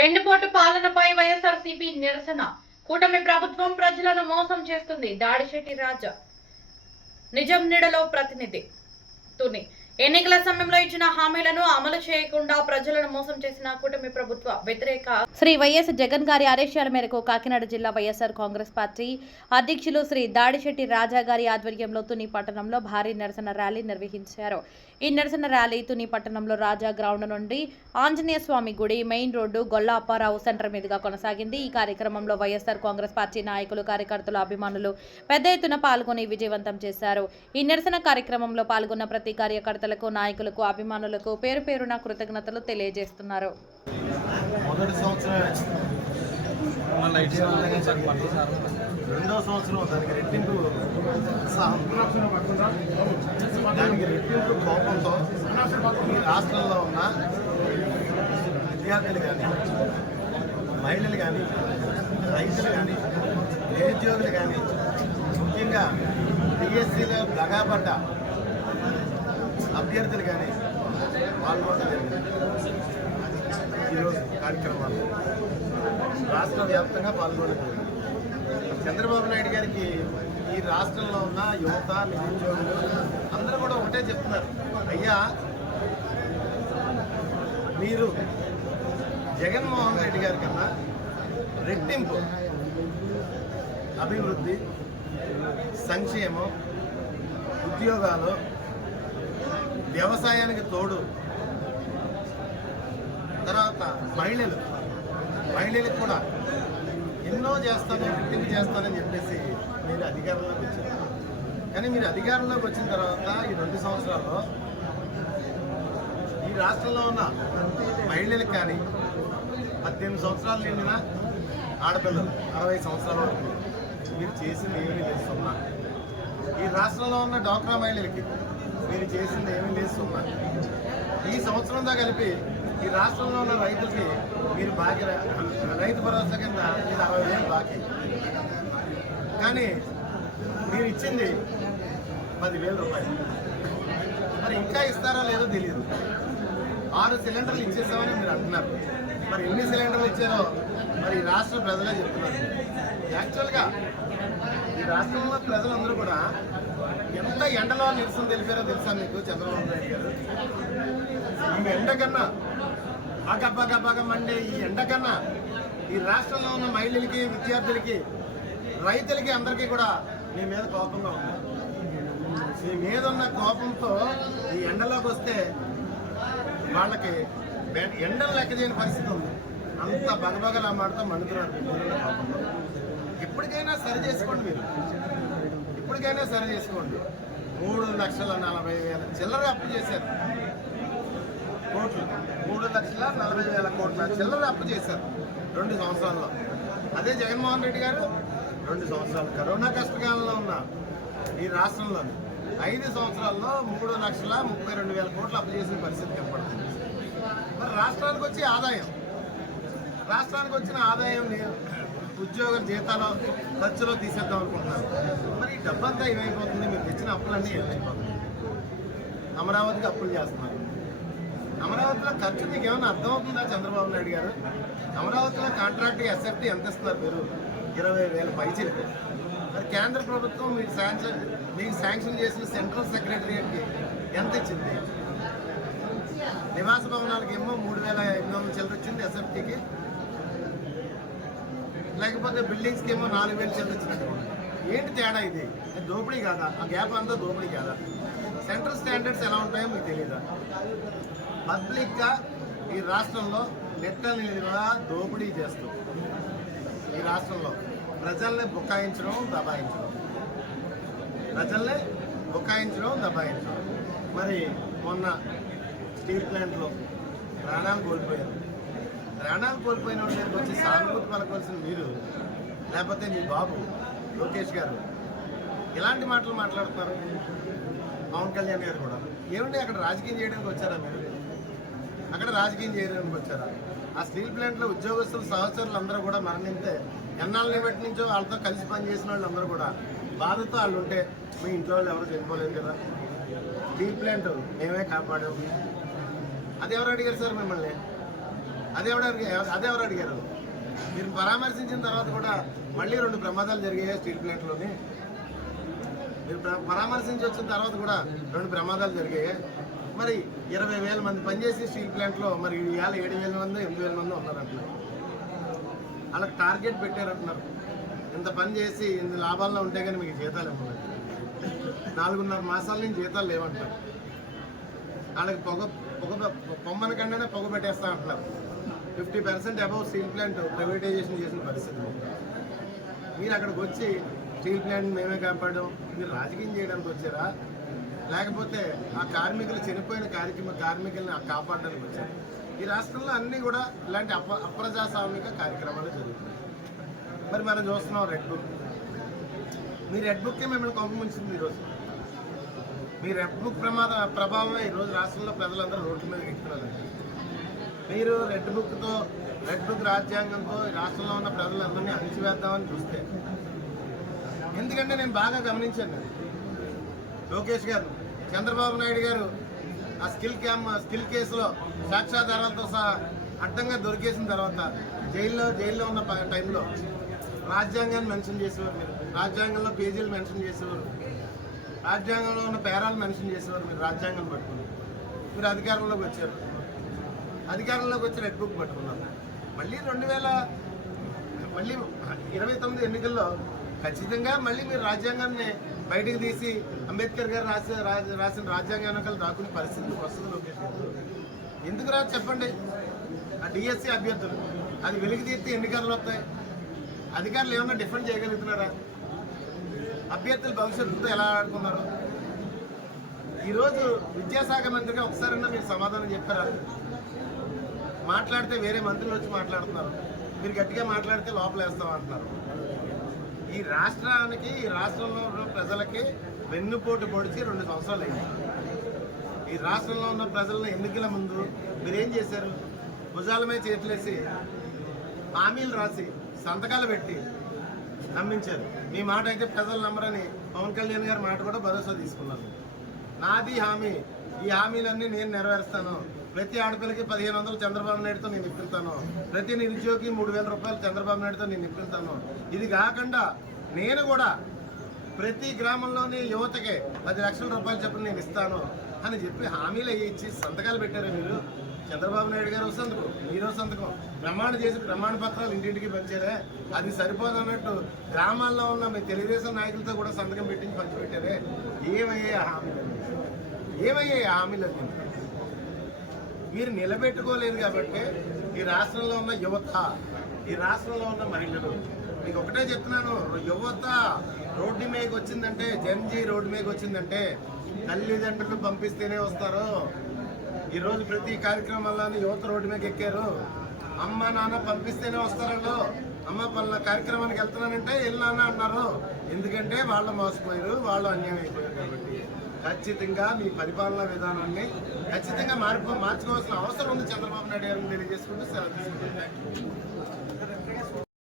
వెన్నుపోటు పాలనపై వైఎస్ఆర్సీపీ నిరసన. కూటమి ప్రభుత్వం ప్రజలను మోసం చేస్తుంది. దాడిశెట్టి రాజా. నిజం నీడలో ప్రతినిధి తుని. ఎన్నికల సమయంలో ఇచ్చిన హామీలను అమలు చేయకుండా ప్రజలను మోసం చేసిన కూటమి ప్రభుత్వ వ్యతిరేక శ్రీ వైఎస్ జగన్ గారి ఆదేశాల మేరకు కాకినాడ జిల్లా వైఎస్ఆర్ కాంగ్రెస్ పార్టీ అధ్యక్షులు శ్రీ దాడిశెట్టి రాజా గారి ఆధ్వర్యంలో తుని పట్టణంలో భారీ నిరసన ర్యాలీ నిర్వహించారు. ఈ నిరసన ర్యాలీ తుని పట్టణంలో రాజా గ్రౌండ్ నుండి ఆంజనేయ స్వామి గుడి, మెయిన్ రోడ్డు, గొల్ల అప్పారావు సెంటర్ మీదుగా కొనసాగింది. ఈ కార్యక్రమంలో వైఎస్ఆర్ కాంగ్రెస్ పార్టీ నాయకులు, కార్యకర్తలు, అభిమానులు పెద్ద ఎత్తున పాల్గొని విజయవంతం చేశారు. ఈ నిరసన కార్యక్రమంలో పాల్గొన్న ప్రతి కార్యకర్తలకు, నాయకులకు, అభిమానులకు పేరు పేరున కృతజ్ఞతలు తెలియజేస్తున్నారు. రెండో సంవత్సరం దానికి రెట్టింపు కోపంతో ఈ రాష్ట్రంలో ఉన్న విద్యార్థులు కానీ, మహిళలు కానీ, రైతులు కానీ, నిరుద్యోగులు కానీ, ముఖ్యంగా డిఎస్సీలో దగాపడ్డ అభ్యర్థులు కానీ పాల్గొనడం ఈరోజు కార్యక్రమాలు రాష్ట్ర వ్యాప్తంగా పాల్గొనడం. చంద్రబాబు నాయుడు గారికి ఈ రాష్ట్రంలో ఉన్న యువత, నిరుద్యోగులు అందరూ కూడా ఒకటే చెప్తున్నారు, అయ్యా మీరు జగన్మోహన్ రెడ్డి గారి కన్నా రెట్టింపు అభివృద్ధి, సంక్షేమం, ఉద్యోగాలు, వ్యవసాయానికి తోడు, తర్వాత మహిళలకు కూడా ఎన్నో చేస్తాను, రెట్టింపు చేస్తానని చెప్పేసి మీరు అధికారంలోకి వచ్చారు. కానీ మీరు అధికారంలోకి వచ్చిన తర్వాత ఈ 2 సంవత్సరాల్లో ఈ రాష్ట్రంలో ఉన్న మహిళలకు కానీ, 18 సంవత్సరాలు నిండిన ఆడపిల్లలు 60 సంవత్సరాల వరకు మీరు చేసింది ఏమీ లేస్తున్నా. ఈ రాష్ట్రంలో ఉన్న డ్వాక్రా మహిళలకి మీరు చేసింది ఏమీ లేస్తున్నా. ఈ సంవత్సరంతో కలిపి ఈ రాష్ట్రంలో ఉన్న రైతులకి మీరు బాకీ, రైతు భరోసా కింద 60,000 బాకీ. కానీ మీరు ఇచ్చింది 10,000 రూపాయలు. మరి ఇంకా ఇస్తారో లేదో తెలియదు. 6 సిలిండర్లు ఇచ్చేసామని మీరు అంటున్నారు. మరి ఎన్ని సిలిండర్లు ఇచ్చారో మరి ఈ రాష్ట్ర ప్రజలే చెప్తున్నారు. యాక్చువల్గా ఈ రాష్ట్రంలో ప్రజలందరూ కూడా ఎంత ఎండలో నిరసన తెలిపారో తెలుసా మీకు? చంద్రబాబు నాయుడు గారు ఈ ఎండ కన్నా బాగా మండే ఈ ఎండ కన్నా ఈ రాష్ట్రంలో ఉన్న మహిళలకి, విద్యార్థులకి, రైతులకి అందరికీ కూడా మీ మీద కోపంగా ఉంది. మీ మీద ఉన్న కోపంతో ఈ ఎండలోకి వస్తే వాళ్ళకి ఎండలు లెక్క చేయని పరిస్థితి ఉంది. అంత బగబగలా మాడుతూ మండుతున్నారు. ఇప్పటికైనా సరి చేసుకోండి, మీరు ఇప్పటికైనా సరి చేసుకోండి. 3,40,000 చిల్లర అప్పు చేశారు, కోట్లు. 3,40,000 కోట్ల చిల్లర అప్పు చేశారు 2 సంవత్సరాల్లో. అదే జగన్మోహన్ రెడ్డి గారు 2 సంవత్సరాలు కరోనా కష్టకాలంలో ఉన్న ఈ రాష్ట్రంలో 5 సంవత్సరాల్లో 3,32,000 కోట్లు అప్పు చేసిన పరిస్థితి కనపడుతుంది. మరి రాష్ట్రానికి వచ్చిన ఆదాయం ఉద్యోగ జీతాలు, ఖర్చులో తీసేద్దాం అనుకుంటున్నారు. మరి ఈ డబ్బంతా ఏమైపోతుంది? మీరు తెచ్చిన అప్పులన్నీ ఏమైపోతుంది? అమరావతికి అప్పులు చేస్తున్నారు. అమరావతిలో ఖర్చు మీకు ఏమైనా అర్థమవుతుందా చంద్రబాబు నాయుడు గారు? అమరావతిలో కాంట్రాక్ట్ ఎస్ఎఫ్టీ ఎంత ఇస్తున్నారు మీరు? 20,000 పైచీలకు. మరి కేంద్ర ప్రభుత్వం మీకు శాంక్షన్ చేసిన సెంట్రల్ సెక్రటరియట్కి ఎంత ఇచ్చింది? నివాస భవనాలకి ఏమో 3,800 చిల్లర వచ్చింది ఎస్ఎఫ్టీకి. లేకపోతే బిల్డింగ్స్కి ఏమో 4,000 చిల్లర వచ్చినట్టు. ఏంటి తేడా ఇది? దోపిడీ కాదా? ఆ గ్యాప్ అంతా దోపిడీ కాదా? సెంట్రల్ స్టాండర్డ్స్ ఎలా ఉంటాయో మీకు తెలియదా? పబ్లిక్గా ఈ రాష్ట్రంలో నెట్టనిలుగా దోపిడీ చేస్తూ ఈ రాష్ట్రంలో ప్రజల్ని బుకాయించడం, దబాయించడం. మరి మొన్న స్టీల్ ప్లాంట్లో ప్రాణాలు కోల్పోయారు. ప్రాణాలు కోల్పోయిన వాళ్ళ దగ్గరికి వచ్చి సానుభూతి పలకవలసిన మీరు, లేకపోతే మీ బాబు లోకేష్ గారు ఇలాంటి మాటలు మాట్లాడుతున్నారు. పవన్ కళ్యాణ్ గారు కూడా ఏమంటే అక్కడ రాజకీయం చేయడానికి వచ్చారా మీరు? అక్కడ రాజకీయం చేయడానికి వచ్చారా? ఆ స్టీల్ ప్లాంట్లో ఉద్యోగస్తులు, సహచరులు అందరూ కూడా మరణింటే ఎన్నాళ్ళని బట్టి నుంచో వాళ్ళతో కలిసి పనిచేసిన వాళ్ళు అందరూ కూడా బాధతో వాళ్ళు ఉంటే మీ ఇంట్లో వాళ్ళు ఎవరు చనిపోలేదు కదా? స్టీల్ ప్లాంట్ మేమే కాపాడాము. అది ఎవరు అడిగారు సార్ మిమ్మల్ని? అదెవరు అడిగారు? మీరు పరామర్శించిన తర్వాత కూడా మళ్ళీ 2 ప్రమాదాలు జరిగాయి స్టీల్ ప్లాంట్లోని. మీరు పరామర్శించి వచ్చిన తర్వాత కూడా 2 ప్రమాదాలు జరిగాయి. మరి 20,000 మంది పనిచేసి స్టీల్ ప్లాంట్లో మరి ఇవాళ 7,000 మంది 8,000 మంది ఉన్నారంటున్నారు. వాళ్ళకి టార్గెట్ పెట్టారంటున్నారు. ఇంత పని చేసి ఇంత లాభాల్లో ఉంటే కానీ మీకు జీతాలు ఇవ్వలేదు. 4.5 మాసాల నుంచి జీతాలు లేవంటారు. వాళ్ళకి పొమ్మన కంటేనే పొగ పెట్టేస్తా అంటున్నారు. 50% అబౌవ్ స్టీల్ ప్లాంట్ ప్రైవేటైజేషన్ చేసిన పరిస్థితి. మీరు అక్కడికి వచ్చి స్టీల్ ప్లాంట్ మేమే కాపాడాం, మీరు రాజకీయం చేయడానికి వచ్చారా, లేకపోతే ఆ కార్మికులు చనిపోయిన కార్మికుల్ని కాపాడడానికి వచ్చారు? ఈ రాష్ట్రంలో అన్నీ కూడా ఇలాంటి అప్రజాస్వామిక కార్యక్రమాలు జరుగుతున్నాయి. మరి మనం చూస్తున్నాం రెడ్ బుక్. మీ రెడ్ బుక్కే మిమ్మల్ని కొంపముంచింది. ఈరోజు మీ రెడ్ బుక్ ప్రభావమే ఈరోజు రాష్ట్రంలో ప్రజలందరూ రోడ్ల మీద ఎక్కుతున్నారండి. మీరు రెడ్ బుక్ రాజ్యాంగంతో రాష్ట్రంలో ఉన్న ప్రజలందరినీ అణిచివేద్దామని చూస్తే, ఎందుకంటే నేను బాగా గమనించాను. లోకేష్ గారు, చంద్రబాబు నాయుడు గారు ఆ స్కిల్ కేసులో సాక్ష్యాధారాలతో సహా అడ్డంగా దొరికేసిన తర్వాత జైల్లో ఉన్న టైంలో రాజ్యాంగాన్ని మెన్షన్ చేసేవారు. మీరు రాజ్యాంగంలో పేజీలు మెన్షన్ చేసేవారు, రాజ్యాంగంలో ఉన్న పేరాలు మెన్షన్ చేసేవారు. మీరు రాజ్యాంగం పట్టుకుని మీరు అధికారంలోకి వచ్చారు. అధికారంలోకి వచ్చి రెడ్ బుక్ పట్టుకున్నారు. మళ్ళీ 2029 ఎన్నికల్లో ఖచ్చితంగా మళ్ళీ మీరు రాజ్యాంగాన్ని బయటకు తీసి అంబేద్కర్ గారు రాసిన రాజ్యాంగ ఎన్నికలు రాకునే పరిస్థితి వస్తుంది. లోకేష్ గారు ఎందుకు రాదు చెప్పండి? ఆ డిఎస్సి అభ్యర్థులు అది వెలికి తీస్తే ఎన్నికలు వస్తాయి. అధికారులు ఏమన్నా డిఫెండ్ చేయగలుగుతున్నారా? అభ్యర్థుల భవిష్యత్తుతో ఎలా ఆడుకున్నారు? ఈరోజు విద్యాశాఖ మంత్రిగా ఒకసారైనా మీరు సమాధానం చెప్పారా? మాట్లాడితే వేరే మంత్రులు వచ్చి మాట్లాడుతున్నారు. మీరు గట్టిగా మాట్లాడితే లోపలేస్తాం అంటున్నారు. ఈ రాష్ట్రంలో ప్రజలకి వెన్నుపోటు పొడిచి 2 సంవత్సరాలు అయింది. ఈ రాష్ట్రంలో ఉన్న ప్రజలను ఎన్నికల ముందు మీరేం చేశారు? భుజాల మీద చేతులేసి హామీలు రాసి సంతకాలు పెట్టి నమ్మించారు. మీ మాట అయితే ప్రజలు నమ్మరని పవన్ కళ్యాణ్ గారి మాట కూడా భరోసా తీసుకున్నారు. నాది హామీ, ఈ హామీలన్నీ నేను నెరవేరుస్తాను, ప్రతి ఆడపిల్లకి 1,500 చంద్రబాబు నాయుడుతో నేను ఇప్పిస్తాను, ప్రతి నిరుద్యోగి 3,000 రూపాయలు చంద్రబాబు నాయుడుతో నేను ఇప్పిస్తాను, ఇది కాకుండా నేను కూడా ప్రతి గ్రామంలోని యువతకి 10 లక్షల రూపాయలు చొప్పున నేను ఇస్తాను అని చెప్పి హామీలు ఇచ్చి సంతకాలు పెట్టారు. మీరు చంద్రబాబు నాయుడు గారు సంతకం, మీరు సంతకం, ప్రమాణ పత్రాలు ఇంటింటికి పంచారే. అది సరిపోదన్నట్టు గ్రామాల్లో ఉన్న మీ తెలుగుదేశం నాయకులతో కూడా సంతకం పెట్టించి పంచిపెట్టారే. ఏమయ్యాయి హామీలన్నీ? మీరు నిలబెట్టుకోలేదు కాబట్టి ఈ రాష్ట్రంలో ఉన్న యువత, ఈ రాష్ట్రంలో ఉన్న మహిళలు, మీకు ఒకటే చెప్తున్నాను, యువత రోడ్డు మీదకి వచ్చిందంటే, జన్జీ రోడ్డు మీదకి వచ్చిందంటే తల్లిదండ్రులు పంపిస్తేనే వస్తారు. ఈరోజు ప్రతి కార్యక్రమాల్లోని యువత రోడ్డు మీదకి ఎక్కారు. అమ్మ నాన్న పంపిస్తేనే వస్తారు. అమ్మ పలానా కార్యక్రమానికి వెళ్తున్నానంటే వెళ్ళానా అన్నారు. ఎందుకంటే వాళ్ళు మోసపోయారు, వాళ్ళు అన్యాయం అయిపోయారు. కాబట్టి ఖచ్చితంగా మీ పరిపాలనా విధానాన్ని ఖచ్చితంగా మార్చుకోవాల్సిన అవసరం ఉంది చంద్రబాబు నాయుడు గారిని తెలియజేసుకుంటూ సెలవు తీసుకుంటాను.